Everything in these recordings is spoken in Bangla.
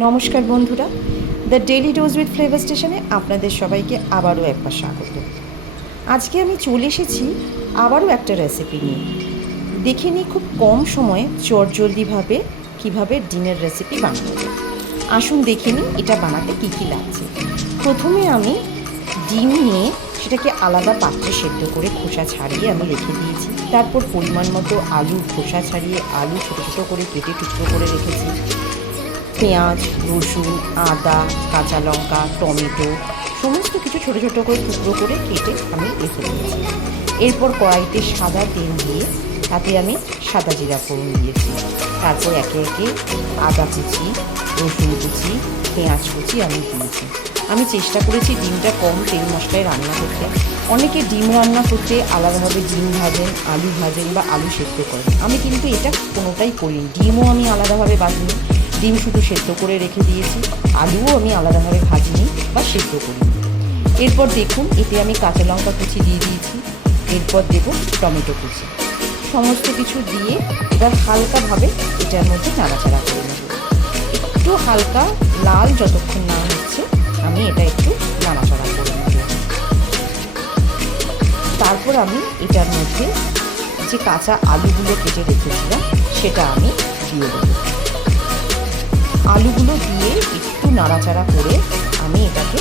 নমস্কার বন্ধুরা, the daily dose with flavour স্টেশনে আপনাদের সবাইকে আবারও একবার স্বাগত। আজকে আমি চলে এসেছি আবারও একটা রেসিপি নিয়ে। দেখে নিই খুব কম সময়ে চটজলদিভাবে কীভাবে ডিমের রেসিপি বানানো যায়। আসুন দেখে নিই এটা বানাতে কী কী লাগছে। প্রথমে আমি ডিম নিয়ে সেটাকে আলাদা পাত্রে সেদ্ধ করে খোসা ছাড়িয়ে আমি রেখে দিয়েছি। তারপর পরিমাণ মতো আলু খোসা ছাড়িয়ে আলু ছোটো ছোটো করে কেটে টুকরো করে রেখেছি। পেঁয়াজ, রসুন, আদা, কাঁচা লঙ্কা, টমেটো সমস্ত কিছু ছোটো ছোটো করে টুকরো করে কেটে আমি রেখে দিয়েছি। এরপর কড়াইতে সাদা তেল দিয়ে তাতে আমি সাদা জিরা ফোড়ন দিয়েছি। তারপর একে একে আদা কুচি, রসুন কুচি, পেঁয়াজ কুচি আমি দিয়েছি। আমি চেষ্টা করেছি ডিমটা কম তেল মশলায় রান্না করতে। অনেকে ডিম রান্না করতে আলাদাভাবে ডিম ভাজেন, আলু ভাজেন বা আলু সেদ্ধ করেন। আমি কিন্তু এটা কোনোটাই করিনি। ডিমও আমি আলাদাভাবে ভাজিনি, ডিম শুধু সেদ্ধ করে রেখে দিয়েছি। আলুও আমি আলাদাভাবে ভাজিনি বা সেদ্ধ করিনি। এরপর দেখুন এতে আমি কাঁচা লঙ্কা কুচি দিয়ে দিয়েছি। এরপর দেব টমেটো কুচি। সমস্ত কিছু দিয়ে এবার হালকাভাবে এটার মধ্যে নাড়াচাড়া করে নেব। একটু হালকা লাল যতক্ষণ না হচ্ছে আমি এটা একটু নাড়াচাড়া করে নেব। তারপর আমি এটার মধ্যে যে কাঁচা আলুগুলো কেটে রেখেছিলাম সেটা আমি দিয়ে দেবো। আলুগুলো দিয়ে একটু নাড়াচাড়া করে আমি এটাকে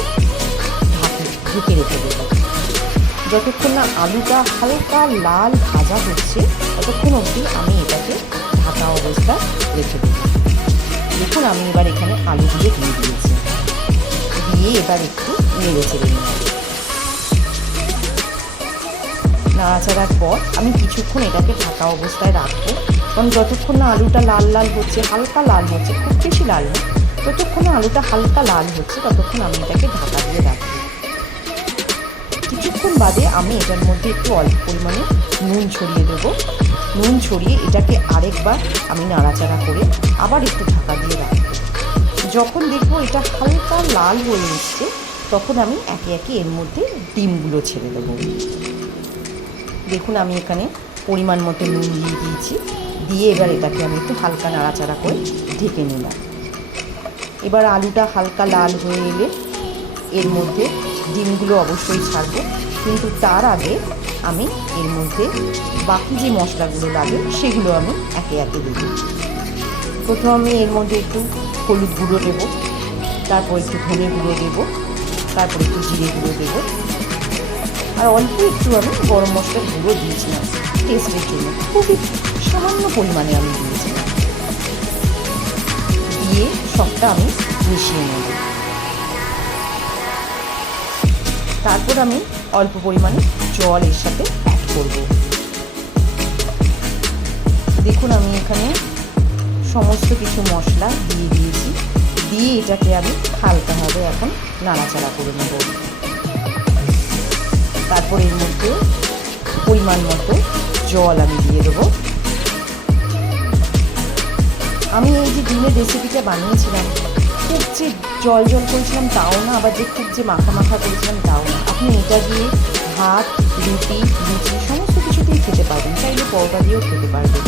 ঢেকে রেখে দেবো। যতক্ষণ না আলুটা হালকা লাল ভাজা হচ্ছে ততক্ষণ অবধি আমি এটাকে ঢাকা অবস্থায় রেখে দেবো। দেখুন আমি এবার এখানে আলুগুলো দিয়ে দিয়েছি। দিয়ে এবার একটু নেড়ে চেড়ে নেব। নাড়াচাড়ার পর আমি কিছুক্ষণ এটাকে ঢাকা অবস্থায় রাখবো, কারণ যতক্ষণ না আলুটা লাল লাল হচ্ছে, হালকা লাল হচ্ছে, খুব বেশি লাল না, যতক্ষণ না আলুটা হালকা লাল হচ্ছে ততক্ষণ আমি এটাকে ঢাকা দিয়ে রাখবো। কিছুক্ষণ বাদে আমি এটার মধ্যে একটু অল্প পরিমাণে নুন ছড়িয়ে দেবো। নুন ছড়িয়ে এটাকে আরেকবার আমি নাড়াচাড়া করে আবার একটু ঢাকা দিয়ে রাখবো। যখন দেখবো এটা হালকা লাল হয়ে এসছে তখন আমি একে একে এর মধ্যে ডিমগুলো ছেড়ে দেবো। দেখুন আমি এখানে পরিমাণ মতো নুন দিয়ে দিয়েছি। দিয়ে এবার এটাকে আমি একটু হালকা নাড়াচাড়া করে ঢেকে নিলাম। এবার আলুটা হালকা লাল হয়ে এলে এর মধ্যে ডিমগুলো অবশ্যই ছাড়বো, কিন্তু তার আগে আমি এর মধ্যে বাকি যে মশলাগুলো লাগে সেগুলো আমি একে একে দেবো। প্রথমে আমি এর মধ্যে একটু হলুদ গুঁড়ো দেবো, তারপর একটু ধনে গুঁড়ো দেবো, তারপর একটু জিরে গুঁড়ো দেবো, আর অল্প একটু আমি গরম মশলার গুঁড়ো দিয়েছিলাম টেস্টের জন্য। খুবই সামান্য পরিমাণে আমি দিয়েছিলাম। দিয়ে সবটা আমি মিশিয়ে নেব। তারপর আমি অল্প পরিমাণে জল এর সাথে অ্যাড করব। দেখুন আমি এখানে সমস্ত কিছু মশলা দিয়ে দিয়েছি। দিয়ে এটাকে আমি হালকাভাবে এখন নাড়াচাড়া করে নেব। তারপর এর মধ্যে পরিমাণ মতো জল আমি দিয়ে দেবো। আমি এই যে ডিমের রেসিপিটা বানিয়েছিলাম খুব যে জল জল করেছিলাম তাও না, আবার যে খুব যে মাখা মাখা করেছিলাম তাও না। আপনি এটা দিয়ে ভাত, রুটি, লুচি সমস্ত কিছুতেই খেতে পারবেন, চাইলে পরোটা দিয়েও খেতে পারবেন।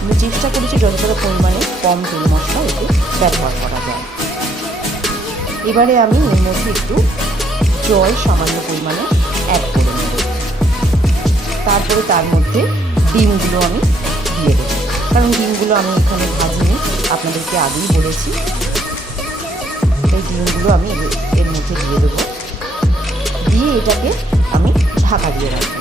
আমি চেষ্টা করেছি যতটা পরিমাণে কম তেল মশলা এতে ব্যবহার করা যায়। এবারে আমি এর মধ্যে একটু জল সামান্য পরিমাণে অ্যাড করে নেব। তারপরে তার মধ্যে ডিমগুলো আমি দিয়ে দেবো, কারণ ডিমগুলো আমি এখানে ভাজিনি, আপনাদেরকে আগেই বলেছি। এই ডিমগুলো আমি এর মধ্যে দিয়ে দেবো। দিয়ে এটাকে আমি ঢাকা দিয়ে রাখবো।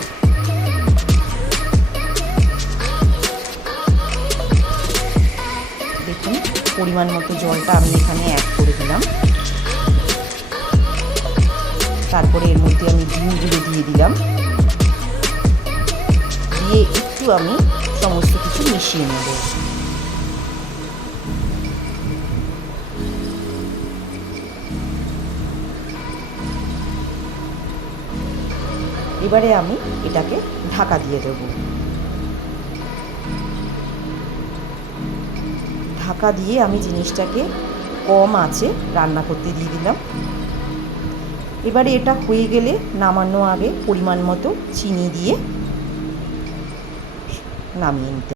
দেখুন পরিমাণ মতো জলটা আমি এখানে অ্যাড করে দিলাম। তারপরে এর মধ্যে আমি ডিমগুলো দিয়ে দিলাম। দিয়ে একটু আমি সমস্ত কিছু মিশিয়ে নেব। এবারে আমি এটাকে ঢাকা দিয়ে দেব। ঢাকা দিয়ে আমি জিনিসটাকে কম আঁচে রান্না করতে দিয়ে দিলাম। এবারে এটা হয়ে গেলে নামানোর আগে পরিমাণ মতো চিনি দিয়ে নামিয়ে নিতে